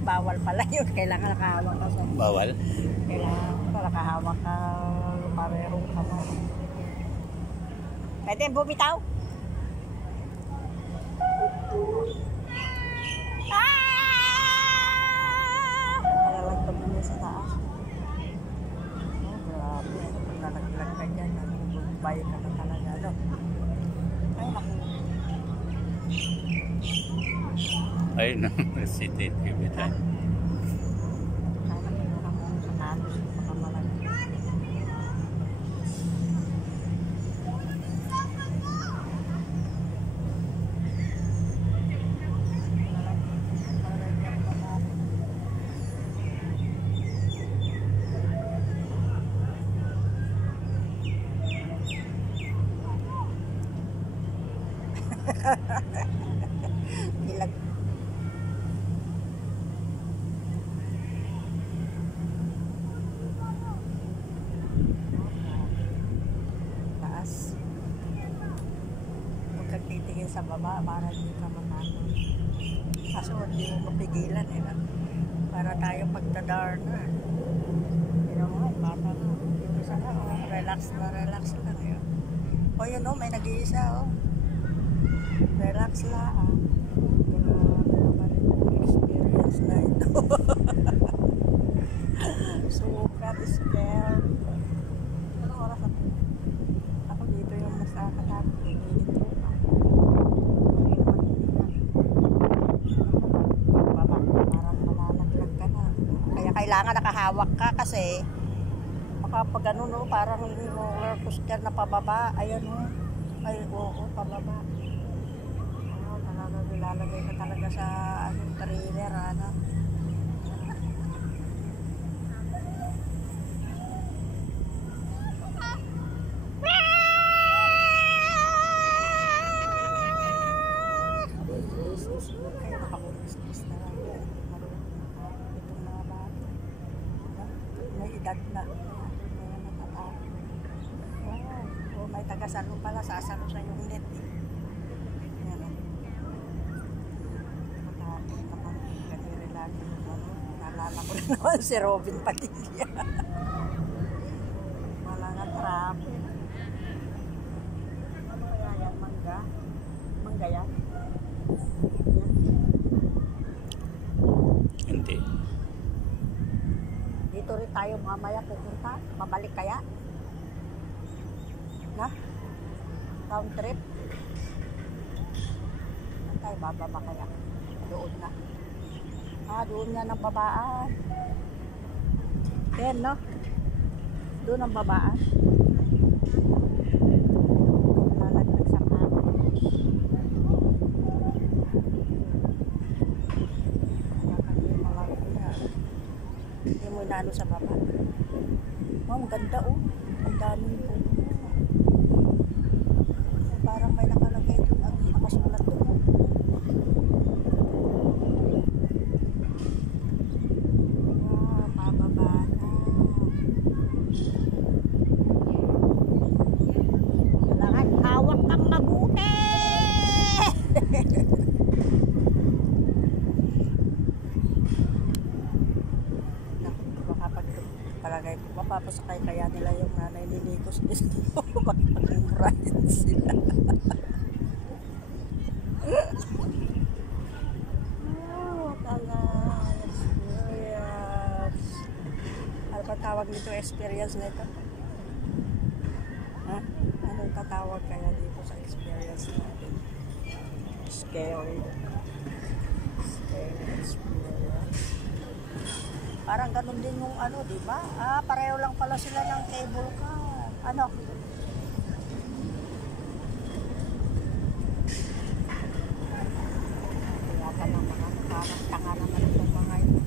Bawal pala yun. Kailangan nakahawak ka sa... Bawal? Kailangan nakahawak ka parehong kamay. Pwede bumitaw? Nalalagtog na sa taas. Oh, grabe. Pag nalaglag ka dyan, bumbay ka na talaga. No? Ay, naku. Ay, no. CCTV tayo. Ilag. Taas. Huwag kang titingin sa baba para hindi ka matalo. Kaso hindi mo mapigilan eh. Para tayo pagdadar na. Hindi naman, bata na. Yung isa na, relax lang yun. O yun o, may nag-iisa o. Relax lang. Grabe naman yung experience na ito. Sukat, scared. Ano oras ako? Ako dito yung mas nakakatakot. Init ko. Parang malalaglag ka na. Kaya kailangan nakahawak ka kasi baka pag ano no, parang roller coaster na pababa. Ayan o. Ay, oo, pababa. Lalagay ka talaga sa trailer, ano? Kaya nakabulis-bulis na lang yan. Itong mga bata. May edad na. Kaya natatakot. Oh, may tagasalo pala. Sasalo sa yung net eh. Naalala ko rin naman si Robin Padilla. Wala nga traffic. Ano kaya yan? Mangga? Mangga yan? Hindi. Dito rin tayo mamaya pupunta. Mabalik kaya? Na? Round trip? Saan tayo bababa kaya? Doon na. Doon nga ng babaan. Yan, no? Doon ang babaan. Lalagdag sa kano. Hindi mo inano sa baba. Oh, ang ganda, oh. Ang dami po. Parang may nakalagay doon. Ang nakasulat doon. Palagay ko, mapapasakay kaya nila yung nanay ni Nikos dito. Magpag-ride sila. Experience. Ano ba tawag nito experience nito? Ha? Anong tatawag kaya dito sa experience natin? Scary. Scary experience. Parang ganun din yung ano, di ba? Pareho lang pala sila ng cable car. Ano? Kaya pa naman, parang tanga naman itong mga yun.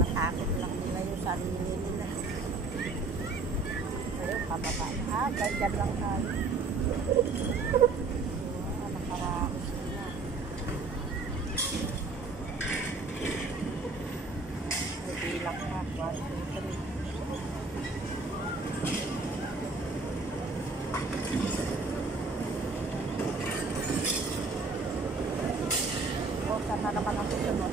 Natakot lang nila yung sarili nila. Pero pababa na. Ganyan lang tayo. Nakaraos nila. Bilang na, 1, 2, 3. Oh, sa na naman ang susunod.